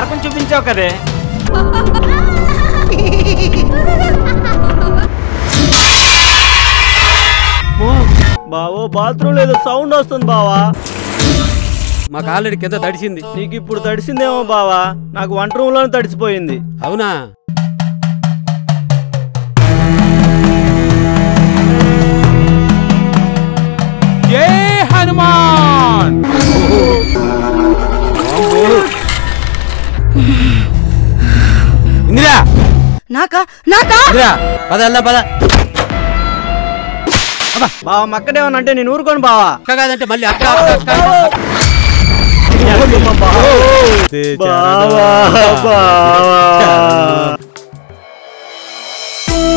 నరకం చూపించావు కదే. బావో బాత్రూమ్ లేదు, సౌండ్ వస్తుంది బావా. మాకు ఆల్రెడీ కింద తడిసింది. నీకు ఇప్పుడు తడిసిందేమో బావా, నాకు వంట రూమ్ లోనే తడిసిపోయింది. అవునా? జై హనుమాన్. ఇందిరా నాకా నాకా ఇందిరా పద వెళ్దాం పద. బావా మక్కడేమన్నా అంటే నేను ఊరుకోను బావా. అక్క కాదంటే మళ్ళీ అక్క.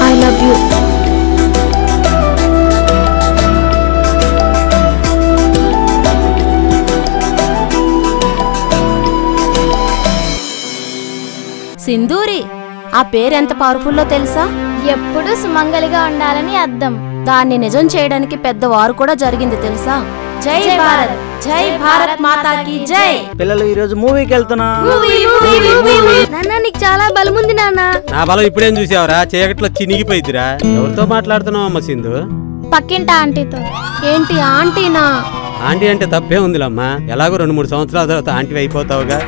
I love you. సింధూరి, ఆ పేరెంత పవర్ఫుల్లో తెలుసా? ఎప్పుడు సుమంగలిగా ఉండాలని అర్థం. దాన్ని నిజం చేయడానికి పెద్ద వారు కూడా జరిగింది తెలుసా? జై భారత్, జై భారత్ మాతాకి జై. పిల్లలు ఈ రోజు మూవీకి వెళ్తున్నా. నాన్న నీకు చాలా బలం ఉంది నాన్న. నా బలం ఇప్పుడేం చూసావరా? చీకట్లో చినిగిపోయిద్దిరా. ఎవరితో మాట్లాడుతున్నావు అమ్మ సింధు? పక్కింట ఆంటీతో. ఏంటి ఆంటీనా? ఆంటీ అంటే తప్పే ఉందిలమ్మా. ఎలాగో 2-3 సంవత్సరాల తర్వాత ఆంటీ అయిపోతావుగా.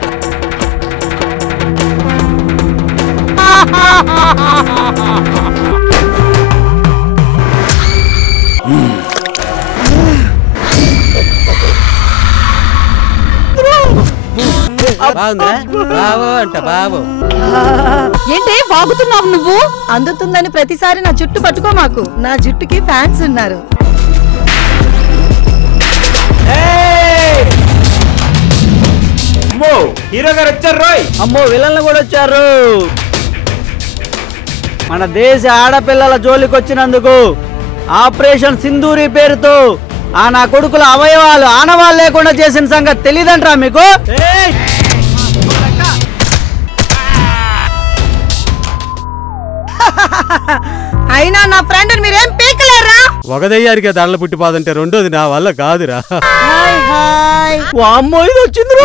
బాగుందా? బావో అంట బావో. ఏంటి వాగుతున్నావు నువ్వు? అందుతుందని ప్రతిసారి నా జుట్టు పట్టుకో మాకు. నా జుట్టుకి ఫ్యాన్స్ ఉన్నారు. అమ్మో హీరో గారు వచ్చారు రోయ్. అమ్మో విలన్లు కూడా వచ్చారు. మన దేశ ఆడపిల్లల జోలికి వచ్చినందుకు ఆపరేషన్ సింధూరి పేరుతో ఆ నా కొడుకుల అవయవాలు ఆనవాళ్ళు లేకుండా చేసిన సంగతి తెలియదంట్రా మీకు? అయినా నా ఫ్రెండ్ మీరేం పీకలేరా? ఒకదయ్యారికే దండలు పుట్టిపోదంటే రెండోది నా వల్ల కాదురా. Hi hi. అమ్మో ఇది వచ్చింది.